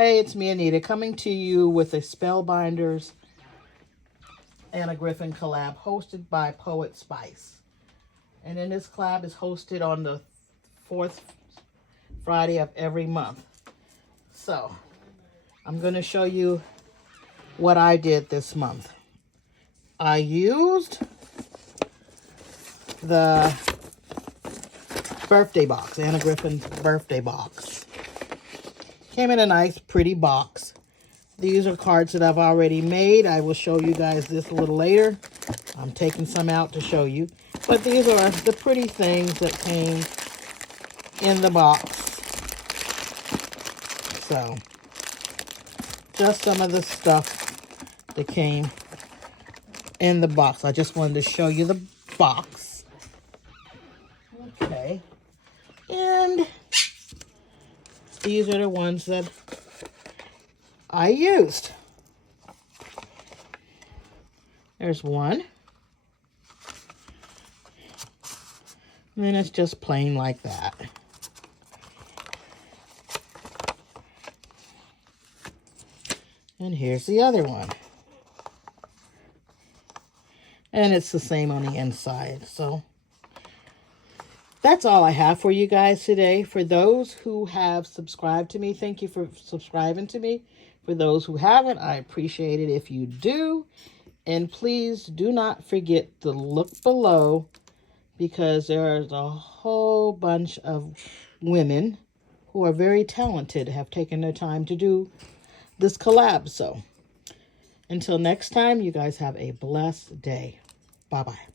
Hey, it's me, Anita, coming to you with a Spellbinders and a Griffin collab hosted by Poetspice. And then this collab is hosted on the 4th Friday of every month. So, I'm going to show you what I did this month. I used the birthday box, Anna Griffin's birthday box. Came in a nice, pretty box. These are cards that I've already made. I will show you guys this a little later. I'm taking some out to show you. But these are the pretty things that came in the box. So, just some of the stuff that came in the box. I just wanted to show you the box. Okay. And these are the ones that I used. There's one. And then it's just plain like that. And here's the other one. And it's the same on the inside. So that's all I have for you guys today. For those who have subscribed to me, thank you for subscribing to me. For those who haven't, I appreciate it if you do. And please do not forget to look below, because there's a whole bunch of women who are very talented, have taken their time to do this collab. So until next time, you guys have a blessed day. Bye-bye.